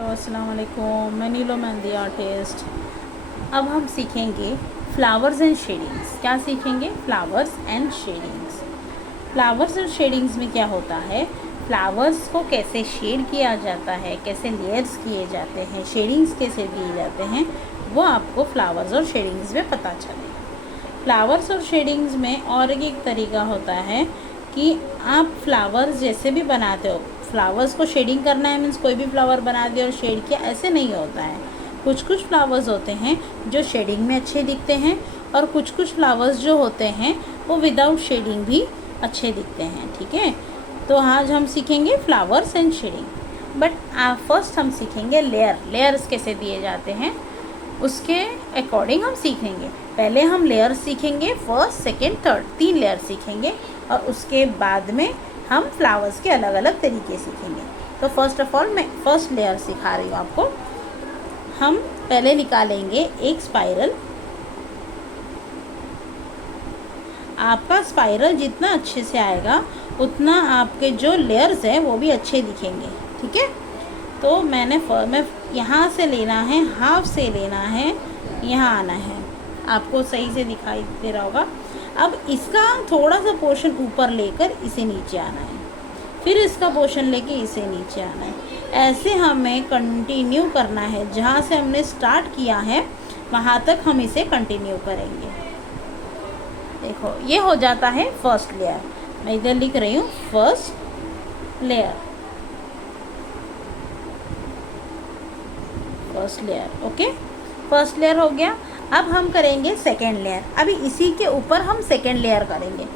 Hello अस्सलाम वालेकुम, मैं नीलो मेहंदी आर्टिस्ट। अब हम सीखेंगे फ्लावर्स एंड शेडिंग्स। क्या सीखेंगे? Flowers and shadings. Flowers and shadings में क्या होता है, फ्लावर्स को कैसे शेड किया जाता है, कैसे लेयर्स किए जाते हैं, शेडिंग्स कैसे किए जाते हैं, वो आपको फ्लावर्स और शेडिंग्स में पता चलेगा। फ्लावर्स और शेडिंग्स में और एक तरीका होता है कि आप फ्लावर्स जैसे भी बनाते हो, फ्लावर्स को शेडिंग करना है मीन्स कोई भी फ्लावर बना दिया और शेड किया, ऐसे नहीं होता है। कुछ कुछ फ्लावर्स होते हैं जो शेडिंग में अच्छे दिखते हैं और कुछ कुछ फ्लावर्स जो होते हैं वो विदाउट शेडिंग भी अच्छे दिखते हैं। ठीक है, तो आज हम सीखेंगे flowers and shading. But first हम सीखेंगे लेयर्स कैसे दिए जाते हैं, उसके अकॉर्डिंग हम सीखेंगे। पहले हम लेयर्स सीखेंगे, फर्स्ट सेकेंड थर्ड 3 लेयर सीखेंगे और उसके बाद में हम फ्लावर्स के अलग अलग तरीके सीखेंगे। तो फर्स्ट ऑफ ऑल मैं फर्स्ट लेयर सिखा रही हूँ आपको। हम पहले निकालेंगे एक स्पाइरल। आपका स्पाइरल जितना अच्छे से आएगा उतना आपके जो लेयर्स हैं वो भी अच्छे दिखेंगे। ठीक है, तो मैं यहाँ से लेना है, हाफ से लेना है, यहाँ आना है। आपको सही से दिखाई दे रहा होगा। अब इसका थोड़ा सा पोर्शन ऊपर लेकर इसे नीचे आना है, फिर इसका पोर्शन लेके इसे नीचे आना है। ऐसे हमें कंटिन्यू करना है, जहाँ से हमने स्टार्ट किया है वहाँ तक हम इसे कंटिन्यू करेंगे। देखो ये हो जाता है फर्स्ट लेयर। मैं इधर लिख रही हूँ first layer, first layer. Okay, first layer हो गया। अब हम करेंगे सेकेंड लेयर। अभी इसी के ऊपर हम सेकेंड लेयर करेंगे,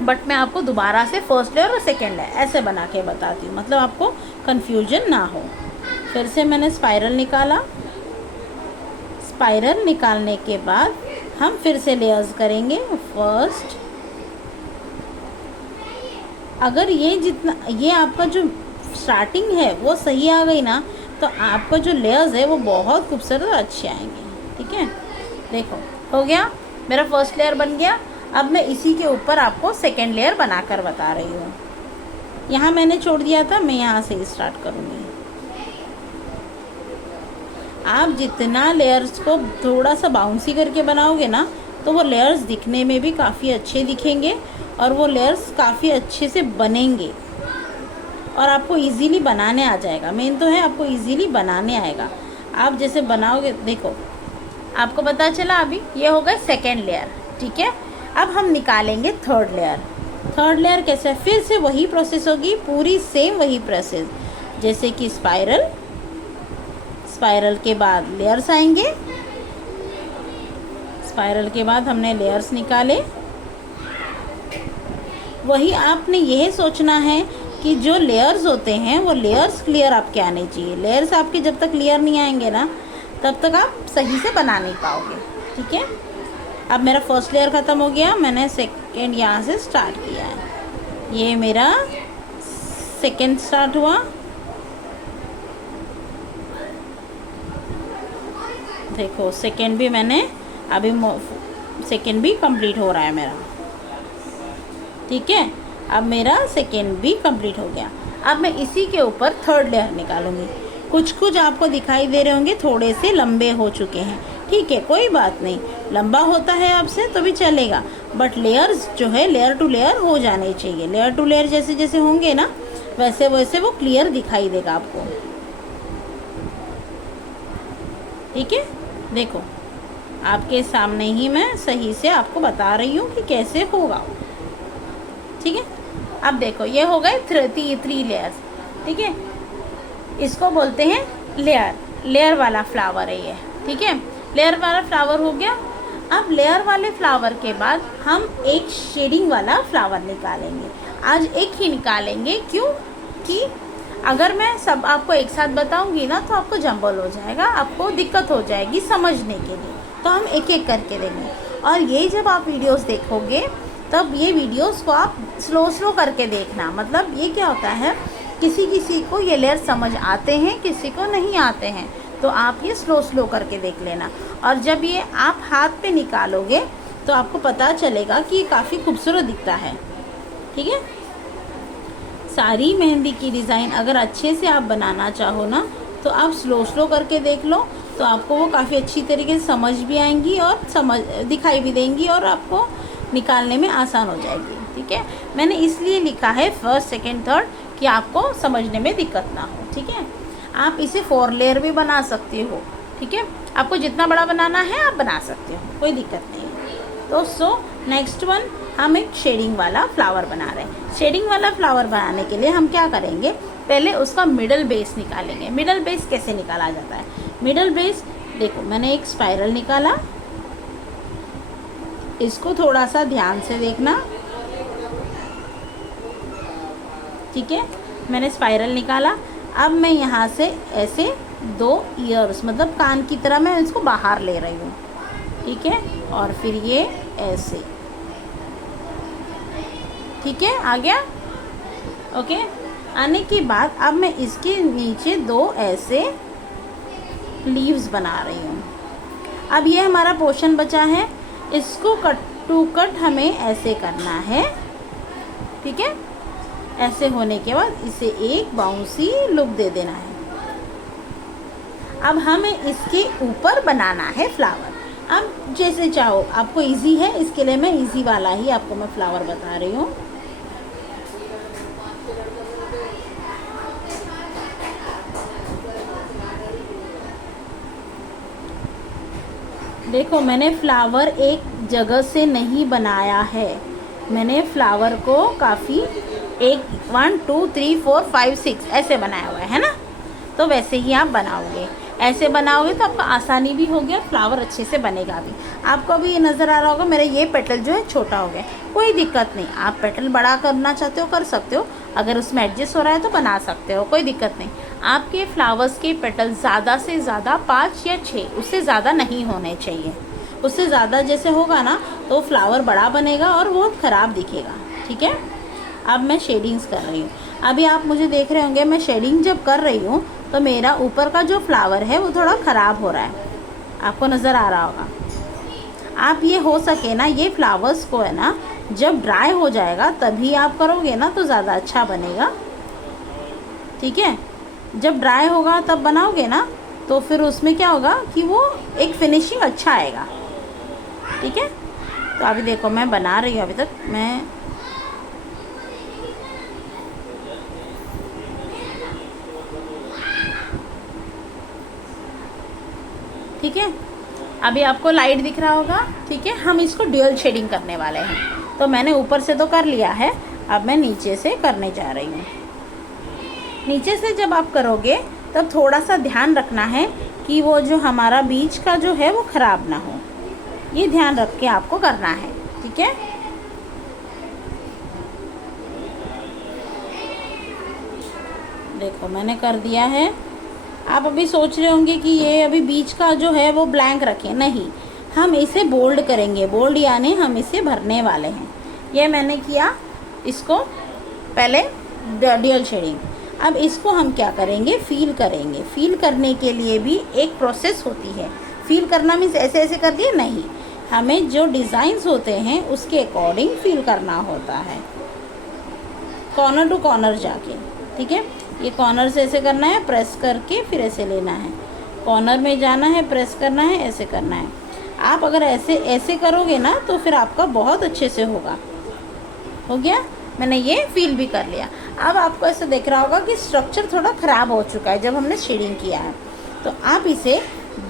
बट मैं आपको दोबारा से फर्स्ट लेयर और सेकेंड लेयर ऐसे बना के बताती हूँ, मतलब आपको कन्फ्यूजन ना हो। फिर से मैंने स्पाइरल निकाला। स्पाइरल निकालने के बाद हम फिर से लेयर्स करेंगे। फर्स्ट, अगर ये आपका जो स्टार्टिंग है वो सही आ गई ना, तो आपका जो लेयर्स है वो बहुत खूबसूरत और अच्छे आएंगे। ठीक है, देखो हो गया, मेरा फर्स्ट लेयर बन गया। अब मैं इसी के ऊपर आपको सेकेंड लेयर बनाकर बता रही हूँ। यहाँ मैंने छोड़ दिया था, मैं यहाँ से स्टार्ट करूँगी। आप जितना लेयर्स को थोड़ा सा बाउंसी करके बनाओगे ना, तो वो लेयर्स दिखने में भी काफ़ी अच्छे दिखेंगे और वो लेयर्स काफ़ी अच्छे से बनेंगे और आपको इजीली बनाने आ जाएगा। मेन तो है आपको इजीली बनाने आएगा। आप जैसे बनाओगे, देखो आपको पता चला। अभी ये हो गए सेकेंड लेयर। ठीक है, अब हम निकालेंगे थर्ड लेयर। थर्ड लेयर कैसे? फिर से वही प्रोसेस होगी, पूरी सेम वही प्रोसेस। जैसे कि स्पाइरल, स्पाइरल के बाद लेयर्स आएंगे, स्पाइरल के बाद हमने लेयर्स निकाले। वही आपने यह सोचना है कि जो लेयर्स होते हैं वो लेयर्स क्लियर आपके आने चाहिए। लेयर्स आपके जब तक क्लियर नहीं आएंगे ना, तब तक आप सही से बना नहीं पाओगे। ठीक है, अब मेरा फर्स्ट लेयर ख़त्म हो गया, मैंने सेकेंड यहाँ से स्टार्ट किया है। ये मेरा सेकेंड स्टार्ट हुआ। देखो सेकेंड भी मैंने अभी सेकेंड भी कंप्लीट हो रहा है मेरा। ठीक है, अब मेरा सेकेंड भी कंप्लीट हो गया। अब मैं इसी के ऊपर थर्ड लेयर निकालूंगी। कुछ कुछ आपको दिखाई दे रहे होंगे थोड़े से लंबे हो चुके हैं। ठीक है, कोई बात नहीं, लंबा होता है आपसे तो भी चलेगा, बट लेयर्स जो है लेयर टू लेयर हो जाने चाहिए। लेयर टू लेयर जैसे जैसे होंगे ना, वैसे वैसे वो क्लियर दिखाई देगा आपको। ठीक है, देखो आपके सामने ही मैं सही से आपको बता रही हूँ कि कैसे होगा। ठीक है, अब देखो ये हो गए 3 लेयर्स। ठीक है, इसको बोलते हैं लेयर। लेयर वाला फ्लावर है ये। ठीक है, लेयर वाला फ्लावर हो गया। अब लेयर वाले फ्लावर के बाद हम एक शेडिंग वाला फ्लावर निकालेंगे। आज एक ही निकालेंगे, क्यों कि अगर मैं सब आपको एक साथ बताऊंगी ना तो आपको जंबल हो जाएगा, आपको दिक्कत हो जाएगी समझने के लिए। तो हम एक एक करके देंगे। और ये जब आप वीडियोस देखोगे तब ये वीडियोस को आप स्लो करके देखना। मतलब ये क्या होता है, किसी को ये लेयर समझ आते हैं, किसी को नहीं आते हैं, तो आप ये स्लो करके देख लेना। और जब ये आप हाथ पे निकालोगे तो आपको पता चलेगा कि ये काफ़ी खूबसूरत दिखता है। ठीक है, सारी मेहंदी की डिज़ाइन अगर अच्छे से आप बनाना चाहो ना तो आप स्लो स्लो करके देख लो, तो आपको वो काफ़ी अच्छी तरीके से समझ भी आएंगी और दिखाई भी देंगी और आपको निकालने में आसान हो जाएगी। ठीक है, मैंने इसलिए लिखा है फर्स्ट सेकेंड थर्ड कि आपको समझने में दिक्कत ना हो। ठीक है, आप इसे 4 लेयर भी बना सकते हो। ठीक है, आपको जितना बड़ा बनाना है आप बना सकते हो, कोई दिक्कत नहीं है। तो नेक्स्ट वन, हम एक शेडिंग वाला फ्लावर बना रहे हैं। शेडिंग वाला फ्लावर बनाने के लिए हम क्या करेंगे, पहले उसका मिडल बेस निकालेंगे। मिडल बेस कैसे निकाला जाता है? मिडल बेस देखो, मैंने एक स्पाइरल निकाला, इसको थोड़ा सा ध्यान से देखना। ठीक है, मैंने स्पाइरल निकाला। अब मैं यहाँ से ऐसे 2 ईयर्स मतलब कान की तरह मैं इसको बाहर ले रही हूँ। ठीक है, और फिर ये ऐसे। ठीक है, आ गया? ओके, आने के बाद अब मैं इसके नीचे 2 ऐसे लीव्स बना रही हूँ। अब ये हमारा पोर्शन बचा है, इसको कट टू कट हमें ऐसे करना है। ठीक है, ऐसे होने के बाद इसे एक बाउंसी लुक दे देना है। अब हमें इसके ऊपर बनाना है फ्लावर। अब जैसे चाहो, आपको इजी है इसके लिए मैं इजी वाला ही आपको मैं फ्लावर बता रही हूँ। देखो, मैंने फ्लावर एक जगह से नहीं बनाया है, मैंने फ्लावर को काफ़ी 1 2 3 4 5 6 ऐसे बनाया हुआ है ना। तो वैसे ही आप बनाओगे, ऐसे बनाओगे तो आपको आसानी भी होगी और फ्लावर अच्छे से बनेगा भी। आपको अभी ये नज़र आ रहा होगा मेरा ये पेटल जो है छोटा हो गया, कोई दिक्कत नहीं, आप पेटल बड़ा करना चाहते हो कर सकते हो, अगर उसमें एडजस्ट हो रहा है तो बना सकते हो, कोई दिक्कत नहीं। आपके फ्लावर्स के पेटल ज़्यादा से ज़्यादा 5 या 6, उससे ज़्यादा नहीं होने चाहिए। उससे ज़्यादा जैसे होगा ना तो फ्लावर बड़ा बनेगा और वो ख़राब दिखेगा। ठीक है, अब मैं शेडिंग्स कर रही हूँ। अभी आप मुझे देख रहे होंगे मैं शेडिंग जब कर रही हूँ तो मेरा ऊपर का जो फ्लावर है वो थोड़ा ख़राब हो रहा है, आपको नज़र आ रहा होगा। आप ये हो सके ना, ये फ्लावर्स को है ना जब ड्राई हो जाएगा तभी आप करोगे ना तो ज़्यादा अच्छा बनेगा। ठीक है, जब ड्राई होगा तब बनाओगे ना तो फिर उसमें क्या होगा कि वो एक फिनिशिंग अच्छा आएगा। ठीक है, तो अभी देखो मैं बना रही हूँ, अभी तक मैं ठीक है, अभी आपको लाइट दिख रहा होगा। ठीक है, हम इसको ड्यूअल शेडिंग करने वाले हैं। तो मैंने ऊपर से तो कर लिया है, अब मैं नीचे से करने जा रही हूँ। नीचे से जब आप करोगे तब थोड़ा सा ध्यान रखना है कि वो जो हमारा बीच का जो है वो ख़राब ना हो, ये ध्यान रख के आपको करना है। ठीक है, देखो मैंने कर दिया है। आप अभी सोच रहे होंगे कि ये अभी बीच का जो है वो ब्लैंक रखें, नहीं, हम इसे बोल्ड करेंगे। बोल्ड यानी हम इसे भरने वाले हैं। ये मैंने किया, इसको पहले ड्यूअल शेडिंग। अब इसको हम क्या करेंगे, फील करेंगे। फील करने के लिए भी एक प्रोसेस होती है। फील करना मीन्स ऐसे ऐसे कर दिए नहीं, हमें जो डिज़ाइंस होते हैं उसके अकॉर्डिंग फील करना होता है, कॉर्नर टू कॉर्नर जाके। ठीक है, ये कॉर्नर से ऐसे करना है, प्रेस करके फिर ऐसे लेना है, कॉर्नर में जाना है, प्रेस करना है, ऐसे करना है। आप अगर ऐसे ऐसे करोगे ना तो फिर आपका बहुत अच्छे से होगा। हो गया, मैंने ये फील भी कर लिया। अब आपको ऐसे देख रहा होगा कि स्ट्रक्चर थोड़ा ख़राब हो चुका है जब हमने शेडिंग किया है। तो आप इसे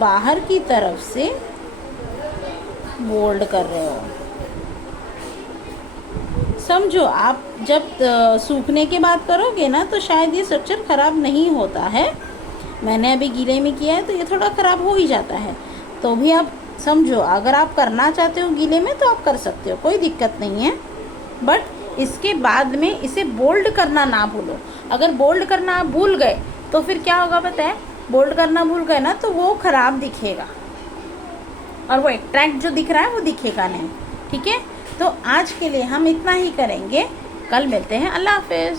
बाहर की तरफ से बोल्ड कर रहे हो। समझो, आप जब सूखने के बाद करोगे ना तो शायद ये स्ट्रक्चर ख़राब नहीं होता है। मैंने अभी गीले में किया है तो ये थोड़ा ख़राब हो ही जाता है। तो भी आप समझो, अगर आप करना चाहते हो गीले में तो आप कर सकते हो, कोई दिक्कत नहीं है। बट इसके बाद में इसे बोल्ड करना ना भूलो। अगर बोल्ड करना आप भूल गए तो फिर क्या होगा पता है, बोल्ड करना भूल गए ना तो वो ख़राब दिखेगा और वो अट्रैक्ट जो दिख रहा है वो दिखेगा नहीं। ठीक है, तो आज के लिए हम इतना ही करेंगे, कल मिलते हैं। अल्लाह हाफिज़।